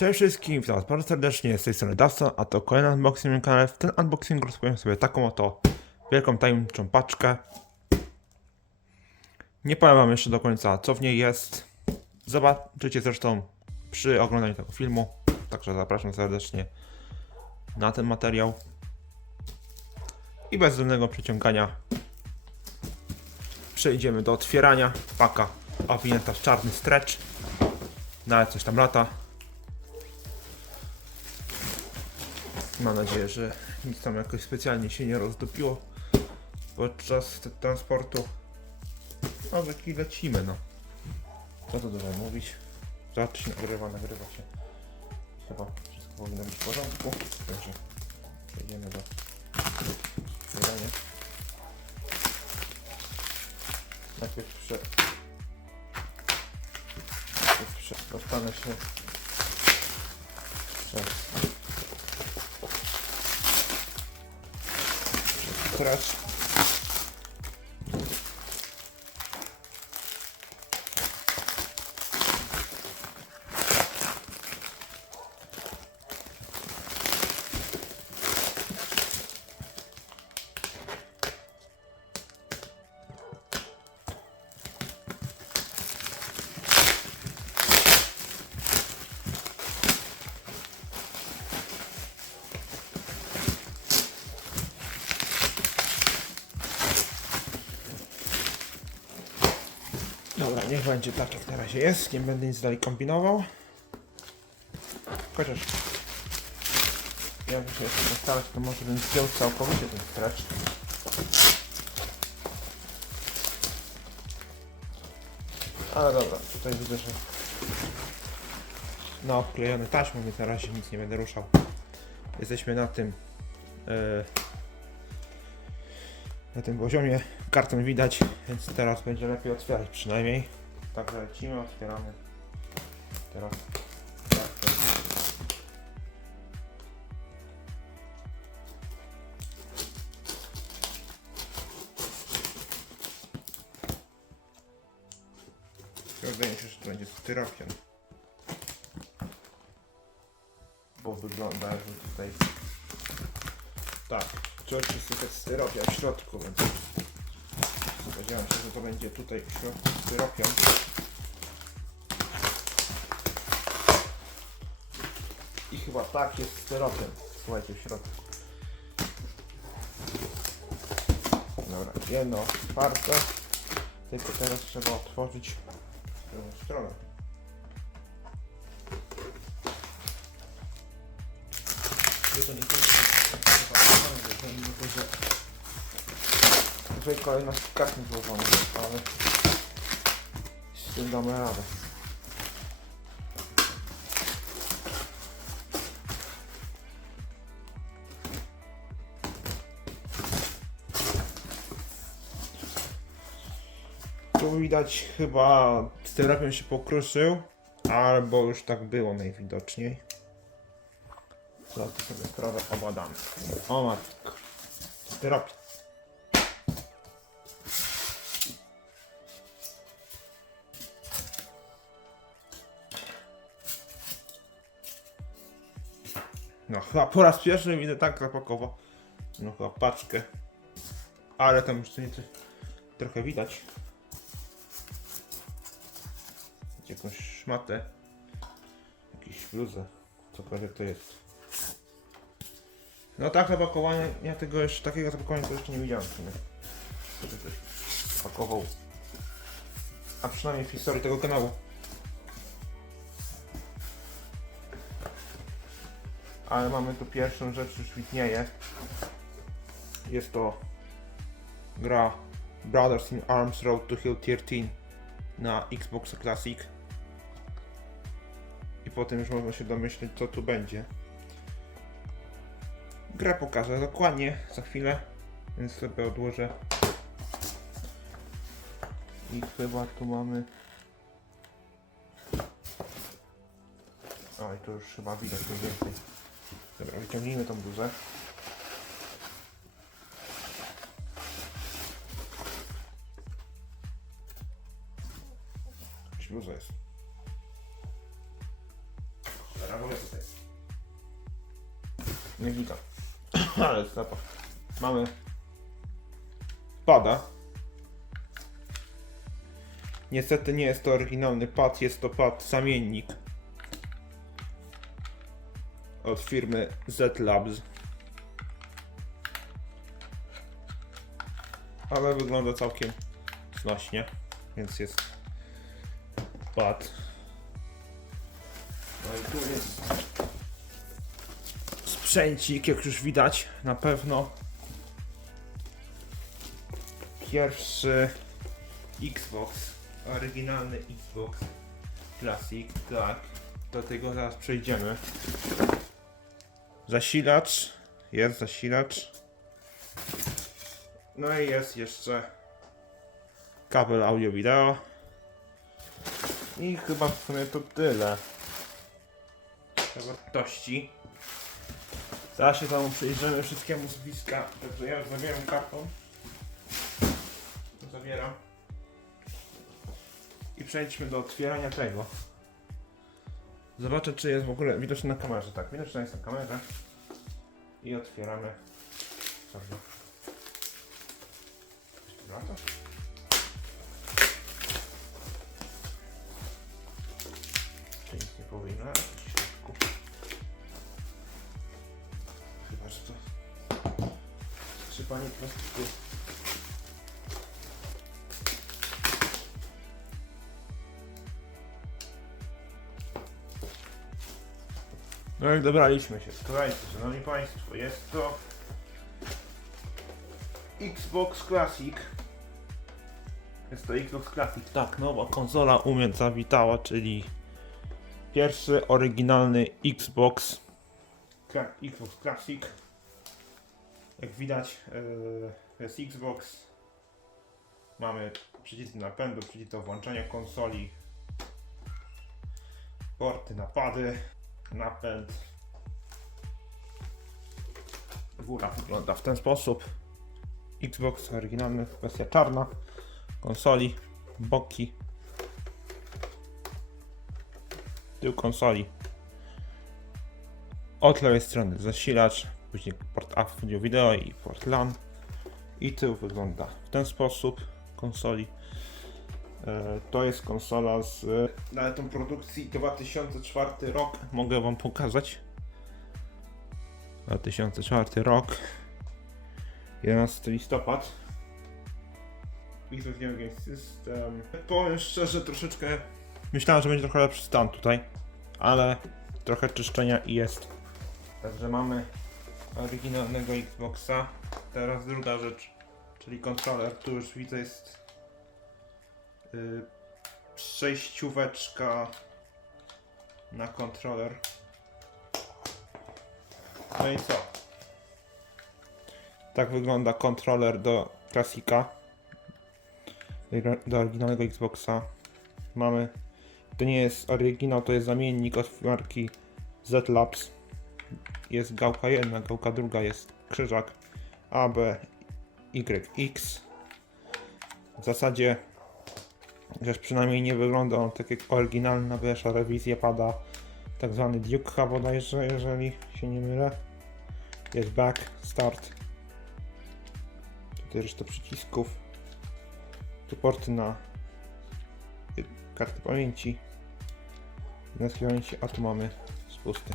Cześć wszystkim, witam was bardzo serdecznie, z tej strony Dawson, a to kolejny unboxing na kanale. W ten unboxing rozpowiem sobie taką oto wielką tajemniczą paczkę. Nie powiem wam jeszcze do końca co w niej jest. Zobaczycie zresztą przy oglądaniu tego filmu. Także zapraszam serdecznie na ten materiał. I bez żadnego przeciągania przejdziemy do otwierania paka owinięta w czarny stretch. Nawet coś tam lata. Mam nadzieję, że nic tam jakoś specjalnie się nie rozdupiło podczas transportu. No, taki lecimy, no. Co tu dużo mówić? Się nagrywa, nagrywa się. Chyba wszystko powinno być w porządku. Także przejdziemy do otwierania. Najpierw prze... najpierw prze... dostanę się przez Teraz. Dobra, niech będzie tak jak na razie jest. Nie będę nic dalej kombinował. Chociaż. Ja się jeszcze postarać, to może bym zdjął całkowicie ten stretch. Ale dobra, tutaj widzę, że no obklejony taśmą, więc na razie nic nie będę ruszał. Jesteśmy na tym e, na tym poziomie karton widać, więc teraz będzie lepiej otwierać przynajmniej. Także lecimy, otwieramy. Teraz karton. Wydaje mi się, że to będzie styropian. Bo wygląda jakby tutaj... Tak, coś jest tutaj styropian w środku, więc... Spodziewałem się, że to będzie tutaj w środku styropian. I chyba tak jest styropian. Słuchajcie, w środku. Dobra, jedno otwarte. Tylko teraz trzeba otworzyć drugą stronę. Tutaj kolejna kartę złożona, ale z tym damy radę. Tu widać chyba styropian się pokruszył, albo już tak było najwidoczniej. Zaraz to sobie sprawę obadamy. O matko. Styropian. No chyba po raz pierwszy widzę tak zapakował. No chyba paczkę. Ale tam jeszcze nieco trochę widać. Jakąś szmatę. Jakiś bluzę. Cokolwiek to jest. No tak zapakowanie, ja tego jeszcze, takiego zapakowania to jeszcze nie widziałem w sumie. Pakował. A przynajmniej w historii tego kanału. Ale mamy tu pierwszą rzecz, już widnieje. Jest to gra Brothers in Arms Road to Hill 13 na Xbox Classic. I potem już można się domyślić, co tu będzie. Grę pokażę dokładnie za chwilę, więc sobie odłożę. I chyba tu mamy. O, i tu już chyba widać mniej więcej. Dobra, wyciągnijmy tą bluzę. Jakaś bluza jest. Bo ja tutaj. Nie wnika. Ale zapach. Mamy pada. Niestety nie jest to oryginalny pad, jest to pad zamiennik od firmy Z Labs. Ale wygląda całkiem znośnie, więc jest pad. No i tu jest sprzęcik, jak już widać, na pewno pierwszy Xbox, oryginalny Xbox Classic, tak, do tego zaraz przejdziemy. Zasilacz, jest zasilacz. No i jest jeszcze kabel audio-wideo. I chyba w sumie to tyle. Zawartości. Zaraz się temu przyjrzymy wszystkiemu z bliska. Także ja zabieram kartą. Zabieram. I przejdźmy do otwierania tego. Zobaczę, czy jest w ogóle widoczny na kamerze. Tak, widoczny jest na kamerze. I otwieramy. Lata? Czy nic nie powinno w środku? Chyba, że to skrzypanie plastiku. No jak dobraliśmy się, słuchajcie, szanowni państwo, jest to Xbox Classic. Jest to Xbox Classic, tak, nowa konsola umie zawitała, czyli pierwszy oryginalny Xbox Xbox Classic. Jak widać, yy, jest Xbox. Mamy przycisk napędu, przycisk do włączania konsoli, porty napady, napęd. Góra wygląda w ten sposób. Xbox oryginalny, wersja czarna konsoli, boki, tył konsoli. Od lewej strony zasilacz, później port audio wideo i port LAN. I tył wygląda w ten sposób konsoli. E, To jest konsola z datą produkcji 2004 rok. Mogę wam pokazać. 2004 rok. 11 listopad. Xbox Video Game System. Powiem szczerze, troszeczkę myślałem, że będzie trochę lepszy stan tutaj, ale trochę czyszczenia i jest. Także mamy oryginalnego Xboxa. Teraz druga rzecz, czyli kontroler. Tu już widzę jest przejścióweczka na kontroler. No i co? Tak wygląda kontroler do klasika. Do oryginalnego Xboxa. Mamy. To nie jest oryginał, to jest zamiennik od marki Z Labs. Jest gałka jedna, gałka druga jest krzyżak A, B, Y, X. W zasadzie Chociaż przynajmniej nie wygląda on tak jak oryginalna pierwsza rewizja pada tak zwany Duke chyba bodajże, jeżeli się nie mylę. Jest back, start. Tutaj reszta przycisków. Tu porty na karty pamięci. Na pamięci, a tu mamy spusty.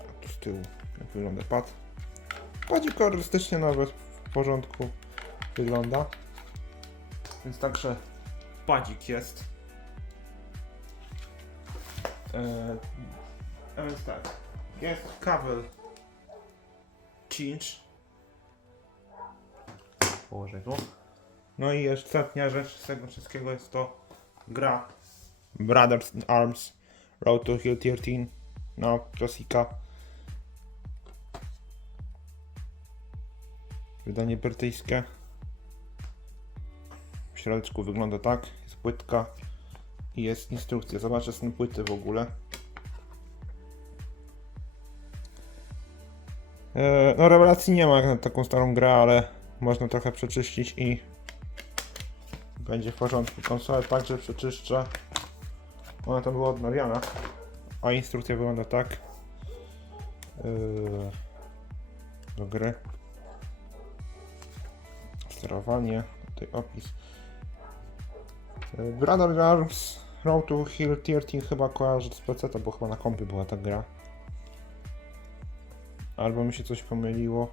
A tu z tyłu jak wygląda pad. Padzik kolorystycznie nawet w porządku wygląda. Więc także padzik jest. Eee, a więc tak. Jest kabel cinch. Położę tu. No i jeszcze ostatnia rzecz z tego wszystkiego jest to gra Brothers in Arms Road to Hill 13 no klasika wydanie brytyjskie środku wygląda tak, jest płytka i jest instrukcja. Zobaczę tym płyty w ogóle. E, No rewelacji nie ma jak na taką starą grę, ale można trochę przeczyścić i będzie w porządku. Konsolę także przeczyszczę. Ona tam była odnawiana, a instrukcja wygląda tak. Yy, do gry. Sterowanie, tutaj opis. Brother Arms, Road to Hill 13 chyba kojarzy z PC, bo chyba na kompie była ta gra. Albo mi się coś pomyliło.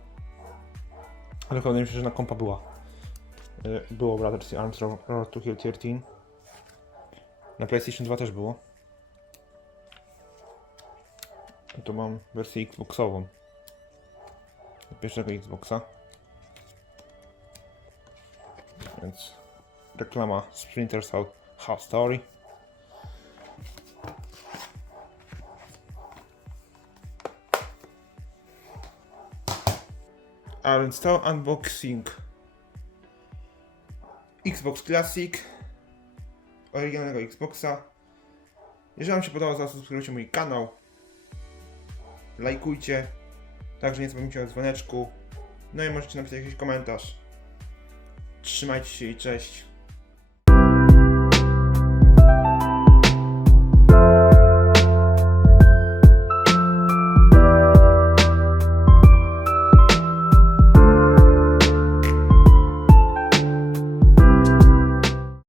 Ale wydaje mi się, że na kompa była. Yy, Było Brothers Arms Road to Hill 13. Na PlayStation 2 też było. Tu mam wersję Xboxową. Pierwszego Xboxa. Reklama Splinter Cell Half Story. A więc to unboxing Xbox Classic oryginalnego Xboxa. Jeżeli Wam się podobało, zasubskrybujcie mój kanał. Lajkujcie. Także nie zapomnijcie o dzwoneczku. No i możecie napisać jakiś komentarz. Trzymajcie się i cześć.